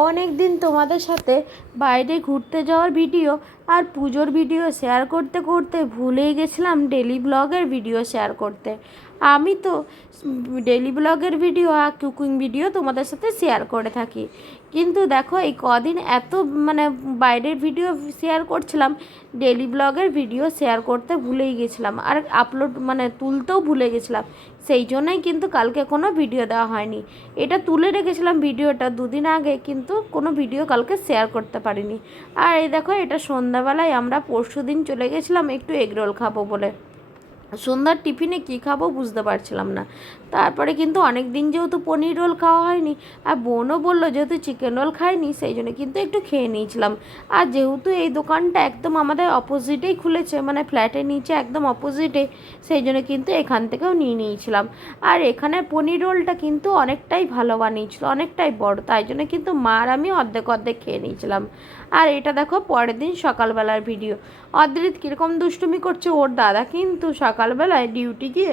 অনেক দিন তোমাদের সাথে বাইরে ঘুরতে যাওয়ার ভিডিও আর পুজোর ভিডিও শেয়ার করতে করতে ভুলেই গেছিলাম ডেলি ব্লগের ভিডিও শেয়ার করতে। আমি তো ডেলি ব্লগের ভিডিও আর কুকিং ভিডিও তোমাদের সাথে শেয়ার করে থাকি। কিন্তু দেখো, এই কদিন এত মানে বাইরের ভিডিও শেয়ার করছিলাম ডেলি ব্লগের ভিডিও শেয়ার করতে ভুলেই গেছিলাম। আর আপলোড মানে তুলতেও ভুলে গেছিলাম। সেই জন্যই কিন্তু কালকে কোনো ভিডিও দেওয়া হয়নি। এটা তুলে রেখেছিলাম ভিডিওটা দুদিন আগে, কিন্তু কোনো ভিডিও কালকে শেয়ার করতে পারিনি। আর এই দেখো, এটা সন্ধ্যাবেলায় আমরা পরশু দিন চলে গেছিলাম একটু এগরোল খাব বলে। সন্ধ্যার টিফিনে কী খাব বুঝতে পারছিলাম না। তারপরে কিন্তু অনেক দিন যেহেতু পনির রোল খাওয়া হয়নি আর বোনও বলল যেহেতু চিকেন রোল খাইনি সেই জন্য কিন্তু একটু খেয়ে নিয়েছিলাম। আর যেহেতু এই দোকানটা একদম আমাদের অপোজিটেই খুলেছে মানে ফ্ল্যাটের নিচে একদম অপোজিটে সেই জন্য কিন্তু এখান থেকেও নিয়ে নিয়েছিলাম। আর এখানে পনির রোলটা কিন্তু অনেকটাই ভালো বানিয়েছিল, অনেকটাই বড়, তাই জন্য কিন্তু মার আমি অর্ধেক অর্ধেক খেয়ে নিয়েছিলাম। আর এটা দেখো পরের দিন সকালবেলার ভিডিও। অদ্রিত কীরকম দুষ্টুমি করছে ওর দাদা কিন্তু সকালবেলায় ডিউটি গিয়ে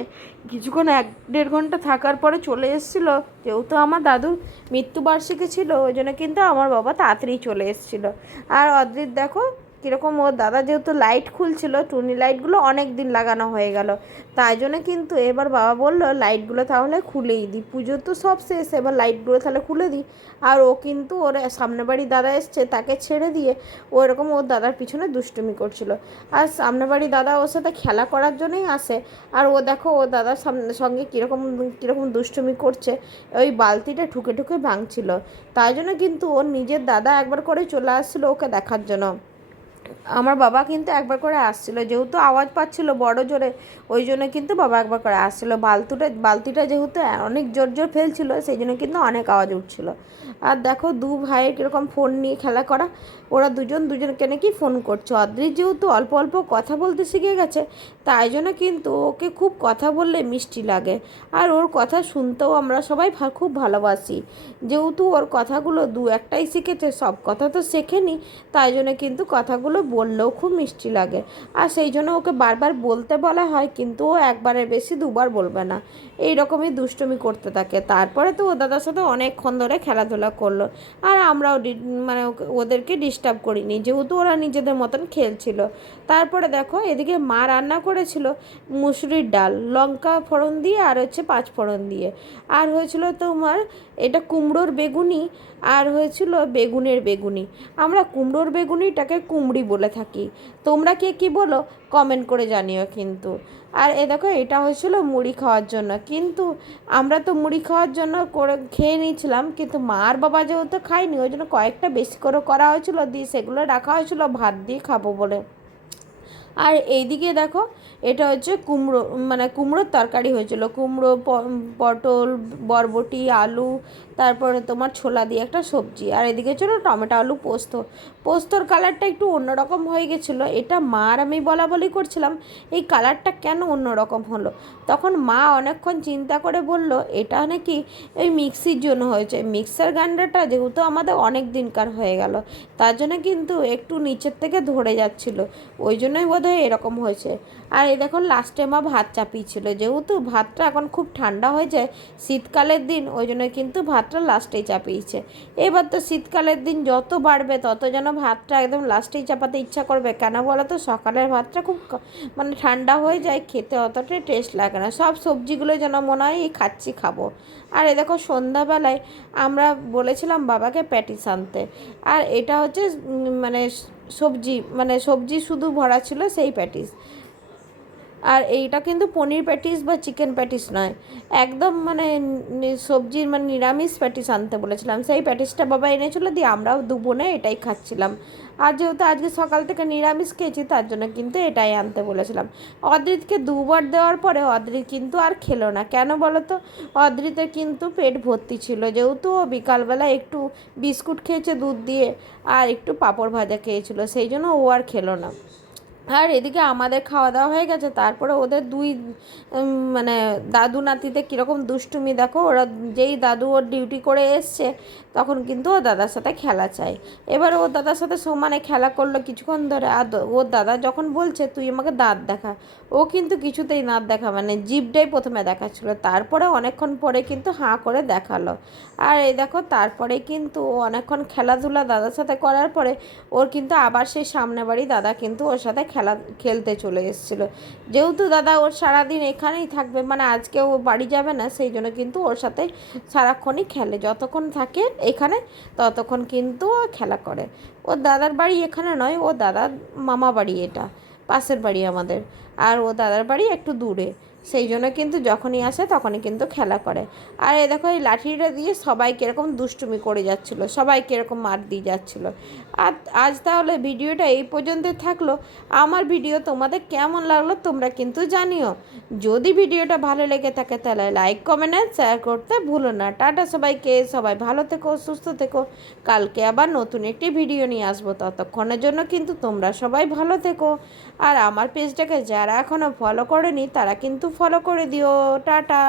কিছুক্ষণ এক দেড় ঘণ্টা থাকার পরে চলে এসেছিল। যেহেতু আমার দাদুর মৃত্যুবার্ষিকী ছিল, ওই জন্য কিন্তু আমার বাবা তাড়াতাড়ি চলে এসেছিল। আর অদ্রিত দেখো কীরকম ওর দাদা যেহেতু লাইট খুলছিল, টুনি লাইটগুলো অনেক দিন লাগানো হয়ে গেল। তাই জন্য কিন্তু এবার বাবা বলল লাইটগুলো তাহলে খুলেই দিই পুজো তো সব শেষ, এবার লাইটগুলো তাহলে খুলে দিই আর ও কিন্তু ওর সামনে বাড়ি দাদা এসছে, তাকে ছেড়ে দিয়ে ও এরকম ওর দাদার পিছনে দুষ্টুমি করছিল। আর সামনে বাড়ি দাদা ওর সাথে খেলা করার জন্যই আসে। আর ও দেখো, ও দাদার সামনে সঙ্গে কীরকম কীরকম দুষ্টুমি করছে, ওই বালতিটা ঠুকে ঠুকে ভাঙছিল। তাই জন্য কিন্তু ওর নিজের দাদা একবার করে চলে আসছিল ওকে দেখার জন্য। আমার বাবা কিন্তু একবার করে আসছিল, যেহেতু আওয়াজ পাচ্ছিলো বড় জোরে, ওই জন্য কিন্তু বাবা একবার করে আসছিল। বালতিটা বালতিটা যেহেতু অনেক জোর জোর ফেলছিল, সেই জন্য কিন্তু অনেক আওয়াজ উঠছিলো। আর দেখো, দু ভাইয়ের কীরকম ফোন নিয়ে খেলা করা, ওরা দুজন দুজনকে নাকি ফোন করছে। অদ্রিত যেহেতু অল্প অল্প কথা বলতে শিখে গেছে, তাই জন্য কিন্তু ওকে খুব কথা বললে মিষ্টি লাগে। আর ওর কথা শুনতেও আমরা সবাই খুব ভালোবাসি। যেহেতু ওর কথাগুলো দু একটাই শিখেছে, সব কথা তো শেখেনি, তাই জন্য কিন্তু কথাগুলো বললেও খুব মিষ্টি লাগে। আর সেই জন্য ওকে বারবার বলতে বলা হয়, কিন্তু ও একবারের বেশি দুবার বলবে না। এই রকমই দুষ্টুমি করতে থাকে। তারপরে তো ও দাদার সাথে অনেকক্ষণ ধরে খেলাধুলা করল। আর আমরাও মানে ওদেরকে ডিস্টার্ব করিনি। যেহেতু ওরা নিজেদের মতন খেলছিল। তারপরে দেখো, এদিকে মা রান্না করেছিল মুসুরির ডাল, লঙ্কা ফোড়ন দিয়ে আর হচ্ছে পাঁচ ফোড়ন দিয়ে। আর হয়েছিল তোমার, এটা কুমড়োর বেগুনি, আর হয়েছিল বেগুনের বেগুনি। আমরা কুমড়োর বেগুনিটাকে কুমড়ি বলে থাকি। তোমরা কে কি বলো কমেন্ট করে জানিও কিন্তু। আর এ দেখো, এটা হয়েছিল মুড়ি খাওয়ার জন্য। কিন্তু আমরা তো মুড়ি খাওয়ার জন্য করে খেয়ে নিয়েছিলাম, কিন্তু মার বাবা যেহেতু খায়নি, ওই জন্য কয়েকটা বেশি করে করা হয়েছিল, দিয়ে সেগুলো রাখা হয়েছিল, ভাত দিয়ে খাব বলে। আর এইদিকে দেখো, এটা হচ্ছে কুমড়ো মানে কুমড়োর তরকারি হয়েছিল। কুমড়ো পটল, বরবটি, আলু, তারপরে তোমার ছোলা দিয়ে একটা সবজি। আর এদিকে ছিল টমেটো, আলু পোস্ত। পোস্তর কালারটা একটু অন্যরকম হয়ে গেছিল। এটা মার আমি বলা বলি করছিলাম, এই কালারটা কেন অন্যরকম হলো? তখন মা অনেকক্ষণ চিন্তা করে বলল, এটা নাকি এই মিক্সির জন্য হয়েছে। মিক্সার গ্রাইন্ডারটা যেহেতু আমাদের অনেক দিনকার হয়ে গেল, তার জন্য কিন্তু একটু নিচের থেকে ধরে যাচ্ছিল। ওই জন্যই বোধহয় এরকম হয়েছে। আর এই দেখো লাস্টে মা ভাত চাপিয়েছিল। যেহেতু ভাতটা এখন খুব ঠান্ডা হয়ে যায়, শীতকালের দিন, ওই জন্য কিন্তু ভাতটা লাস্টেই চাপিয়েছে। এবার তো শীতকালের দিন যত বাড়বে, তত যেন ভাতটা একদম লাস্টেই চাপাতে ইচ্ছা করবে। কেন বলো তো? সকালের ভাতটা খুব মানে ঠান্ডা হয়ে যায়, খেতে অতটা টেস্ট লাগে না। সব সবজিগুলো যেন মনে হয়, এই খাচ্ছি, খাব। আর এ দেখো, সন্ধ্যাবেলায় আমরা বলেছিলাম বাবাকে প্যাটিস আনতে। আর এটা হচ্ছে মানে সবজি মানে সবজি শুধু ভরা ছিল সেই প্যাটিস। আর এইটা কিন্তু পনির প্যাটিস বা চিকেন প্যাটিস নয়। একদম মানে সবজির মানে নিরামিষ প্যাটিস আনতে বলেছিলাম। সেই প্যাটিসটা বাবা এনেছিলো দিয়ে আমরাও দু বোনে এটাই খাচ্ছিলাম। আর যেহেতু আজকে সকাল থেকে নিরামিষ খেয়েছি, তার জন্য কিন্তু এটাই আনতে বলেছিলাম। অদ্রিতকে দুবার দেওয়ার পরে অদ্রিত কিন্তু আর খেলো না। কেন বলো তো? অদ্রিতের কিন্তু পেট ভর্তি ছিল। যেহেতু ও বিকালবেলা একটু বিস্কুট খেয়েছে দুধ দিয়ে আর একটু পাঁপড় ভাজা খেয়েছিল, সেই জন্য ও আর খেলো না। আর এদিকে আমাদের খাওয়া দাওয়া হয়ে গেছে, তারপরে ওদের দুই মানে দাদু নাতিতে কীরকম দুষ্টুমি দেখো, ওরা যেই দাদু ওর ডিউটি করে এসছে, তখন কিন্তু ও দাদার সাথে খেলা চায়। এবার ও দাদার সাথে সমানে খেলা করল কিছুক্ষণ ধরে, আর ওর দাদা যখন বলছে, তুই আমাকে দাঁত দেখা। ও কিন্তু কিছুতেই দাঁত দেখা মানে জিভটাই প্রথমে দেখাচ্ছিলো, তারপরে অনেকক্ষণ পরে কিন্তু হাঁ করে দেখাল। আর এই দেখো, তারপরে কিন্তু ও অনেকক্ষণ খেলাধুলা দাদার সাথে করার পরে, ওর কিন্তু আবার সেই সামনে বাড়ি দাদা কিন্তু ওর সাথে খেলা খেলতে চলে এসেছিল। যেহেতু দাদা ওর সারাদিন এখানেই থাকবে মানে আজকে ও বাড়ি যাবে না, সেই জন্য কিন্তু ওর সাথে সারাক্ষণই খেলে। যতক্ষণ থাকে এখানে, ততক্ষণ কিন্তু ও খেলা করে। ওর দাদার বাড়ি এখানে নয়, ও দাদার মামা বাড়ি এটা, পাশের বাড়ি আমাদের। আর ও দাদার বাড়ি একটু দূরে। সেই জন্য কিন্তু যখনই আসে তখনই কিন্তু খেলা করে। আর এই দেখো, এই লাঠিটা দিয়ে সবাই কীরকম দুষ্টুমি করে যাচ্ছিল, সবাই কীরকম মার দিয়ে যাচ্ছিল। আর আজ তাহলে ভিডিওটা এই পর্যন্ত থাকল। আমার ভিডিও তোমাদের কেমন লাগল তোমরা কিন্তু জানিও। যদি ভিডিওটা ভালো লেগে থাকে তাহলে লাইক কমেন্ট আর শেয়ার করতে ভুলো না। টাটা সবাইকে, সবাই ভালো থেকো, সুস্থ থেকো। কালকে আবার নতুন একটি ভিডিও নিয়ে আসব। ততক্ষণের জন্য কিন্তু তোমরা সবাই ভালো থেকো। আর আমার পেজটাকে যারা এখনও ফলো করেনি তারা কিন্তু ফলো করে দিও টাটা।